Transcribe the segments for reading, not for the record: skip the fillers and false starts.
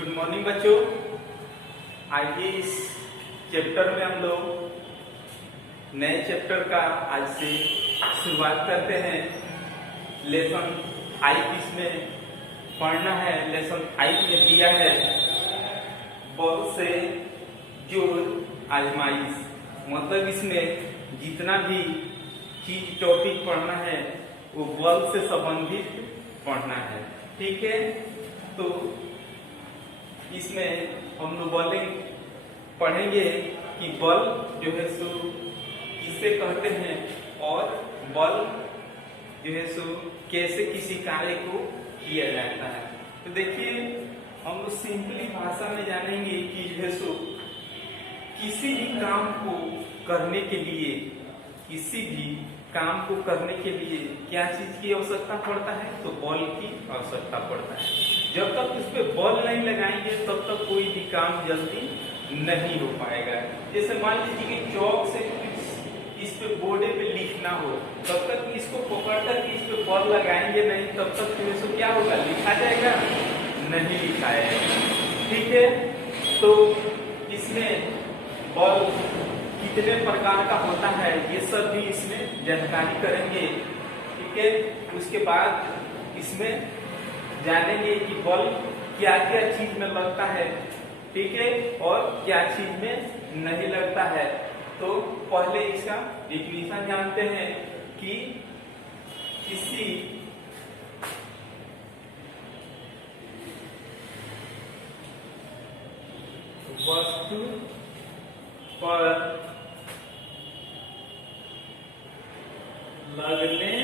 Good morning बच्चों। आइए इस चैप्टर में हम लोग नए चैप्टर का आज से शुरुआत करते हैं। लेसन 5 इसमें पढ़ना है। लेसन 5 में दिया है बल से जोड़ आजमाइश। मतलब इसमें जितना भी चीज टॉपिक पढ़ना है वो बल से संबंधित पढ़ना है। ठीक है, तो इसमें हम लोग पढ़ेंगे कि बल जो है सो किसे कहते हैं और बल जो है सो कैसे किसी कार्य को किया जाता है। तो देखिए, हम लोग सिंपली भाषा में जानेंगे कि जो है सो किसी भी काम को करने के लिए क्या चीज की आवश्यकता पड़ता है, तो बल की आवश्यकता पड़ता है। जब तक इस पे बल नहीं लगाएंगे तब तक कोई भी काम जल्दी नहीं हो पाएगा। जैसे मान लीजिए कि चौक से इस पे बोर्ड पे लिखना हो, तब तक इसको पकड़ कर इस पे बल लगाएंगे नहीं, तब तक तो इसको क्या होगा, लिखा जाएगा नहीं, लिखा जाएगा। ठीक है, तो इसमें बल कितने प्रकार का होता है ये सब भी इसमें जानकारी करेंगे। ठीक है, उसके बाद इसमें जानेंगे कि बल क्या क्या चीज में लगता है, ठीक है, और क्या चीज में नहीं लगता है। तो पहले इसका डेफिनेशन जानते हैं कि किसी वस्तु पर लगने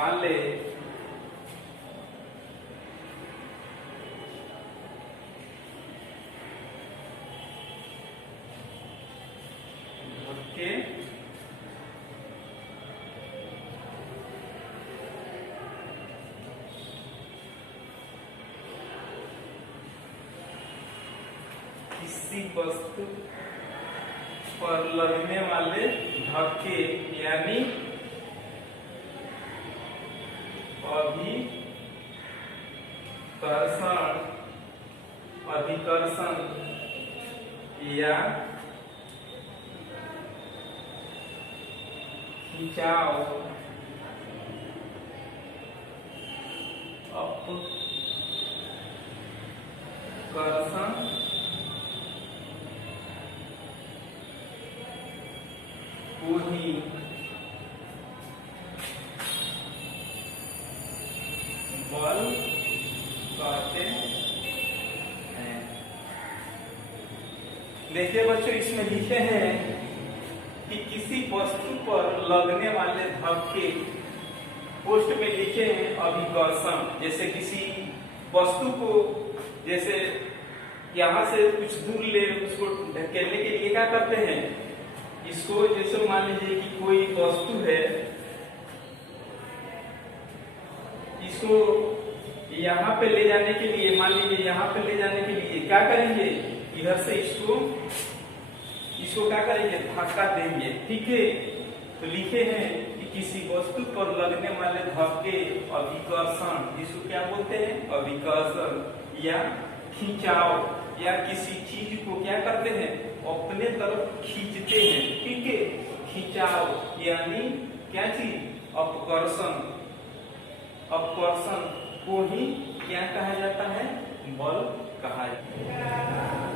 वाले धक्के किसी वस्तु पर लगने वाले धक्के यानी अभिकर्षण या खिंचाव, अपकर्षण को ही बल कहते हैं। देखिए बच्चों, इसमें लिखे हैं कि किसी वस्तु पर लगने वाले धक्के, पोस्ट में लिखे हैं अभिकर्षण। जैसे किसी वस्तु को, जैसे यहाँ से कुछ दूर ले उसको ढकेलने के लिए क्या करते हैं, इसको जैसे मान लीजिए कि कोई वस्तु है, इसको यहाँ पे ले जाने के लिए, मान लीजिए यहाँ पे ले जाने के लिए क्या करेंगे, इधर से इसको क्या करेंगे, धक्का देंगे। ठीक है, तो लिखे हैं कि किसी वस्तु पर लगने वाले धक्के अभिकर्षण, जिसको क्या बोलते हैं, अभिकर्षण या खिंचाव, या किसी चीज को क्या करते हैं, अपने तरफ खींचते हैं। ठीक है, खिंचाव यानी क्या चीज, अपकर्षण। अपकर्षण को ही क्या कहा जाता है, बल कहा जाता है।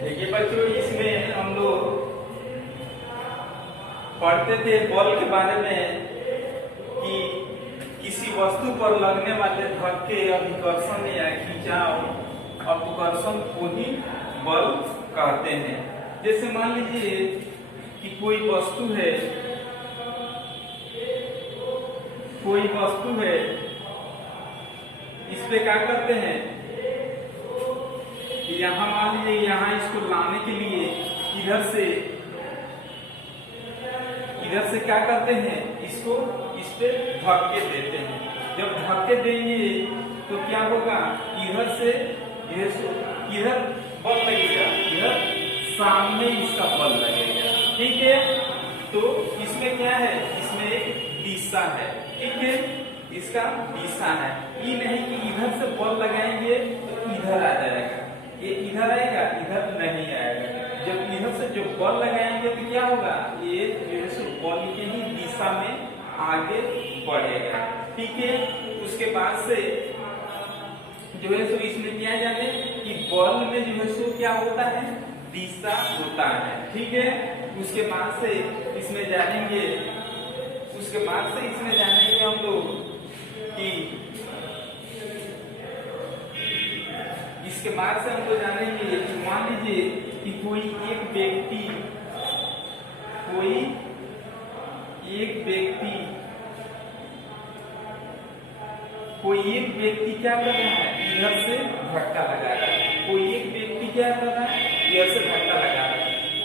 देखिए बच्चों, इसमें हम लोग पढ़ते थे बल के बारे में कि किसी वस्तु पर लगने वाले धक्के अभिकर्षण या खिंचाव, अपकर्षण को ही बल कहते हैं। जैसे मान लीजिए कि कोई वस्तु है, इस पे क्या करते हैं, यहाँ मान लीजिए यहाँ इसको लाने के लिए इधर से क्या करते हैं, इसको इस पे धक्के देते हैं। जब धक्के देंगे तो क्या होगा, इधर इधर बल लगेगा, इधर सामने इसका बल लगेगा। ठीक है, तो इसमें क्या है, इसमें एक दिशा है। ठीक है, इसका दिशा है। ये नहीं कि इधर से बॉल लगाएंगे तो इधर आ जाएगा, ये इधर आएगा, इधर नहीं आएगा। जब इधर से जो बॉल लगाएंगे तो क्या होगा, ये जो है बॉल के ही दिशा में आगे बढ़ेगा। ठीक है, उसके बाद से जो है इसमें क्या जाने कि बॉल में जो है क्या होता है, दिशा होता है। ठीक है, उसके बाद से इसमें जानेंगे हम लोग कि इसके बाद से हम लोग जानेंगे कि मान लीजिए कि कोई एक व्यक्ति क्या कर रहा है, इधर से धक्का लगा रहा है। कोई एक व्यक्ति क्या कर रहा है, इधर से धक्का लगा रहा है,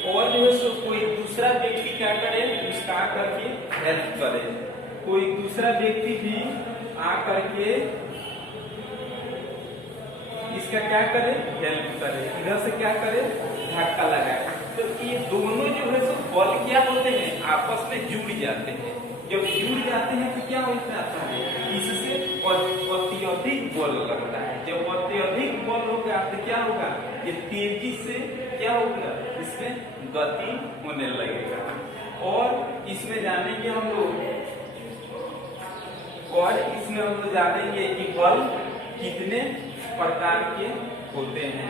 और जो है कोई दूसरा व्यक्ति क्या करे, उसका आकर के हेल्प करे। कोई दूसरा व्यक्ति भी आकर के इसका क्या करे, हेल्प करे, इधर से क्या करे, धक्का लगाए। तो ये दोनों जो है बॉल क्या होते हैं, आपस में जुड़ जाते हैं। जब जुड़ जाते हैं तो क्या हो जाता है, इससे अत्यधिक बल लगता है। जब अत्यधिक बल होगा तो क्या होगा, ये तेजी से क्या होगा, इसमें गति होने लगेगा। और इसमें जानेंगे हम लोग जानेंगे कि बल कितने प्रकार के होते हैं।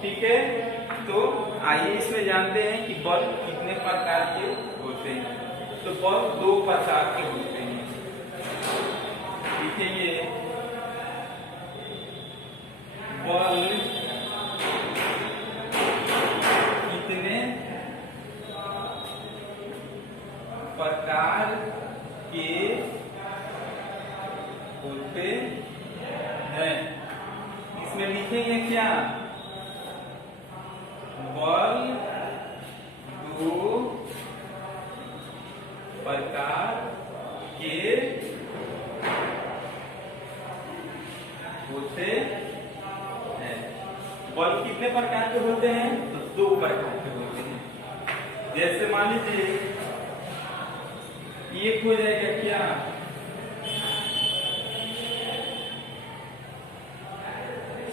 ठीक है, तो आइए इसमें जानते हैं कि बल कितने प्रकार के होते हैं। तो बल 2 प्रकार के होते हैं। लिखेंगे बल कितने प्रकार के होते हैं, इसमें लिखेंगे क्या, बल 2 प्रकार के होते हैं। बल कितने प्रकार के होते हैं, तो 2 प्रकार के होते हैं। जैसे मान लीजिए एक हो जाएगा क्या,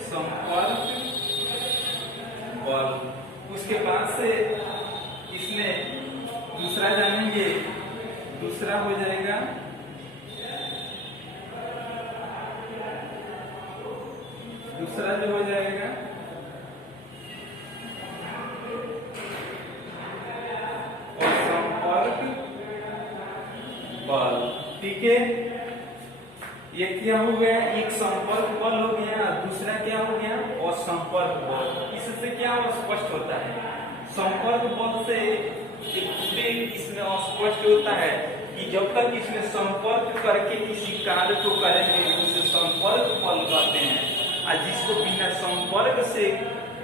संपर्क बल। उसके बाद से इसमें दूसरा जानेंगे, दूसरा हो जाएगा दूसरा जो हो जाएगा असंपर्क बल। ठीक है, ये क्या हो गया, एक संपर्क बल हो गया, दूसरा क्या हो गया, असंपर्क बल। इससे क्या स्पष्ट होता है, संपर्क बल से इसमें स्पष्ट होता है कि जब तक इसमें संपर्क करके किसी कार्य को करेंगे उसे संपर्क बल कहते हैं। और जिसको बिना संपर्क से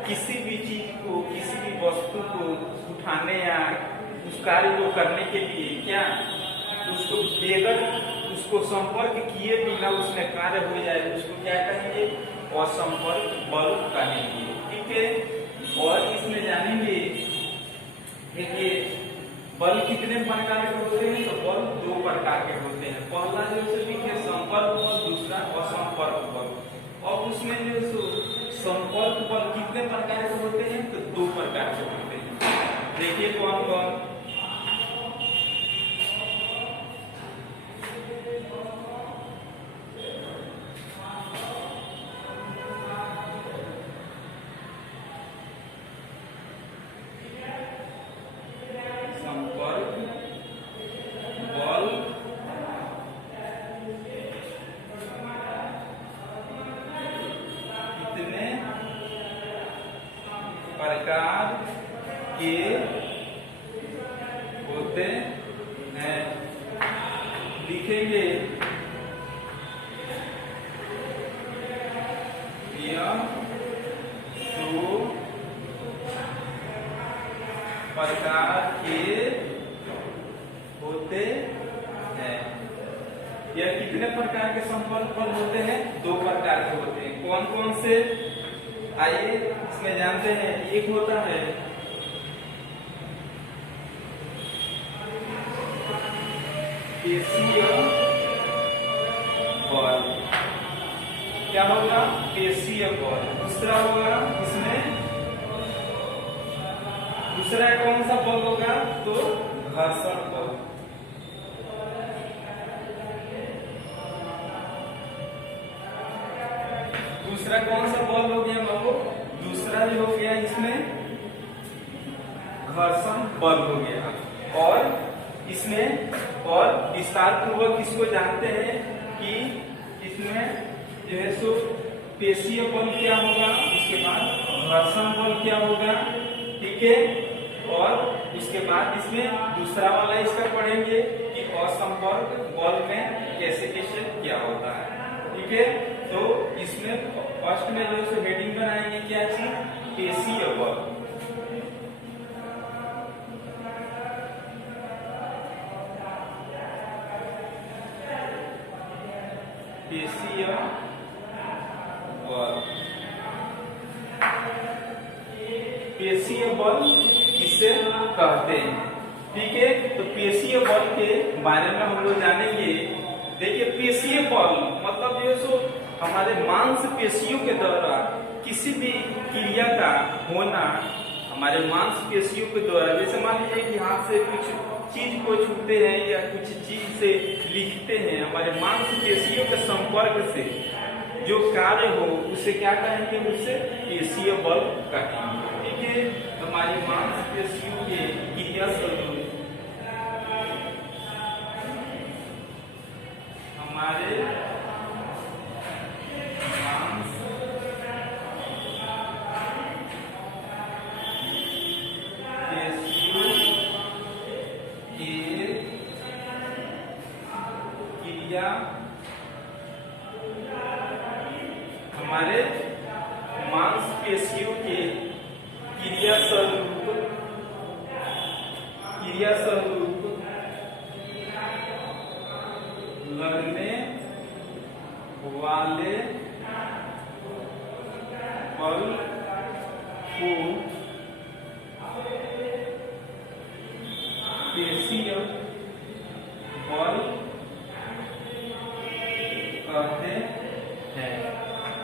किसी भी चीज को, किसी भी वस्तु को उठाने या उस कार्य को करने के लिए क्या, उसको बेगर उसको संपर्क किए बिना उसमें कार्य हो जाए, उसको क्या कहेंगे, असंपर्क बल कहेंगे। ठीक है, और इसमें जानेंगे देखिए बल कितने प्रकार के होते हैं, तो बल 2 प्रकार के होते हैं। पहला जो है संपर्क बल, दूसरा असंपर्क बल। और उसमें जो संपर्क बल कितने प्रकार के होते हैं, तो 2 प्रकार के होते हैं। देखिए कौन कौन, प्रकार के होते हैं। लिखेंगे यह 2 प्रकार के होते हैं। यह कितने प्रकार के संपर्क बल होते हैं, 2 प्रकार के होते हैं। कौन कौन से, आइए इसमें जानते हैं। एक होता है केशिय क्या होगा, पेशीय बल। दूसरा होगा इसमें, दूसरा कौन सा बल होगा, तो घर्षण बल। दूसरा कौन सा बल हो गया बाबू, दूसरा जो हो गया इसमें घर्षण बल हो गया। और इसमें और विस्तार पूर्वक इसको जानते हैं कि इसमें जो है सो पेशीय बल क्या होगा, उसके बाद घर्षण बल क्या होगा, ठीक है। और उसके बाद इसमें दूसरा वाला इसका पढ़ेंगे कि असंपर्क बल में कैसे कैसे क्या होता है, ठीक है। तो इसमें फर्स्ट में जो है हेडिंग बनाएंगे क्या चीज, पेशीय बल। पेशीय बल, पेशीय बल किसे कहते हैं, ठीक है। तो पेशीय बल के बारे में हम लोग जानेंगे। देखिए पेशीय बल मतलब जो सो हमारे मांसपेशियों के द्वारा किसी भी क्रिया का होना, हमारे मांसपेशियों के द्वारा, जैसे मान लीजिए कि हाथ से कुछ चीज को छूते हैं या कुछ चीज से लिखते हैं, हमारे मांसपेशियों के संपर्क से जो कार्य हो उसे क्या कहेंगे, उसे पेशीय बल कहेंगे, ठीक है। हमारी मांसपेशियों के क्रिया स्वरूप हमारे हमारे मांसपेशियों के क्रिया स्वरूप लगने वाले बल को पेशीय बल कहते हैं।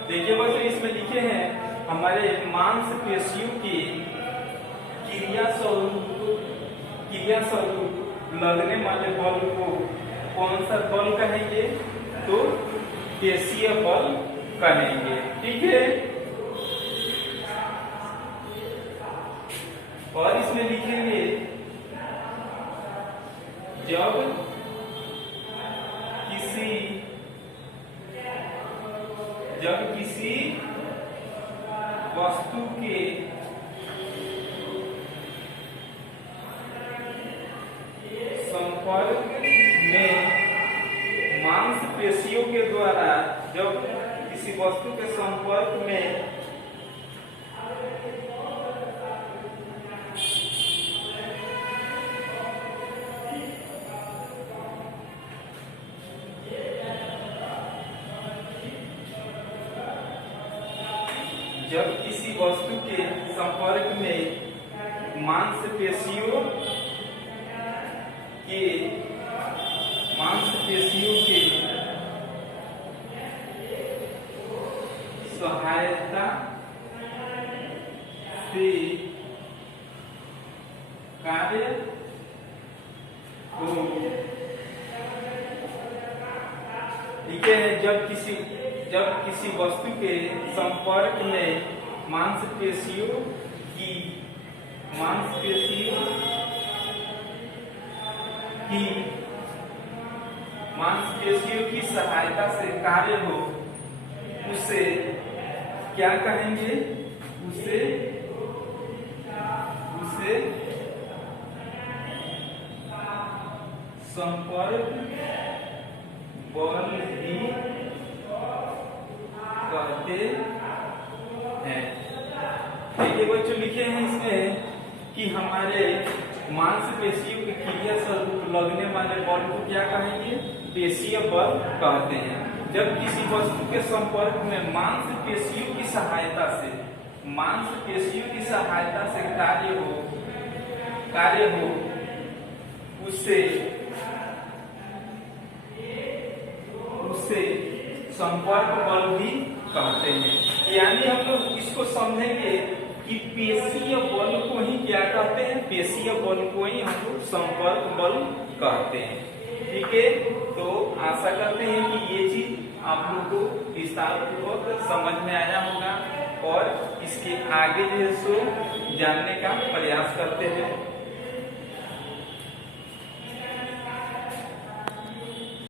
देखिए बच्चों इसमें लिखे हैं हमारे मांसपेशियों की क्रिया स्वरूप लगने वाले बल को कौन सा बल कहेंगे, तो पेशीय बल कहेंगे, ठीक है। और इसमें लिखेंगे जब किसी वस्तु के संपर्क में मांसपेशियों के द्वारा, जब किसी वस्तु के संपर्क में मांसपेशियों के सहायता से कार्य हो, ठीक है। जब किसी वस्तु के संपर्क में मांसपेशियों की सहायता से कार्य हो, उसे क्या कहेंगे, उसे संपर्क बल भी कहते हैं। देखिए बच्चों लिखे हैं इसमें कि हमारे मांसपेशियों के क्रिया स्वरूप लगने वाले बल को क्या कहेंगे, पेशीय बल कहते हैं। जब किसी वस्तु के संपर्क में मांसपेशियों की सहायता से कार्य हो उसे संपर्क बल भी कहते हैं। यानी हम लोग इसको समझेंगे कि पेशीय बल को ही क्या कहते हैं, पेशीय बल को ही हम लोग संपर्क बल कहते हैं। ठीक है, तो आशा करते हैं कि ये चीज आप लोग को विस्तार पूर्वक समझ में आया होगा और इसके आगे जो है सो जानने का प्रयास करते हैं।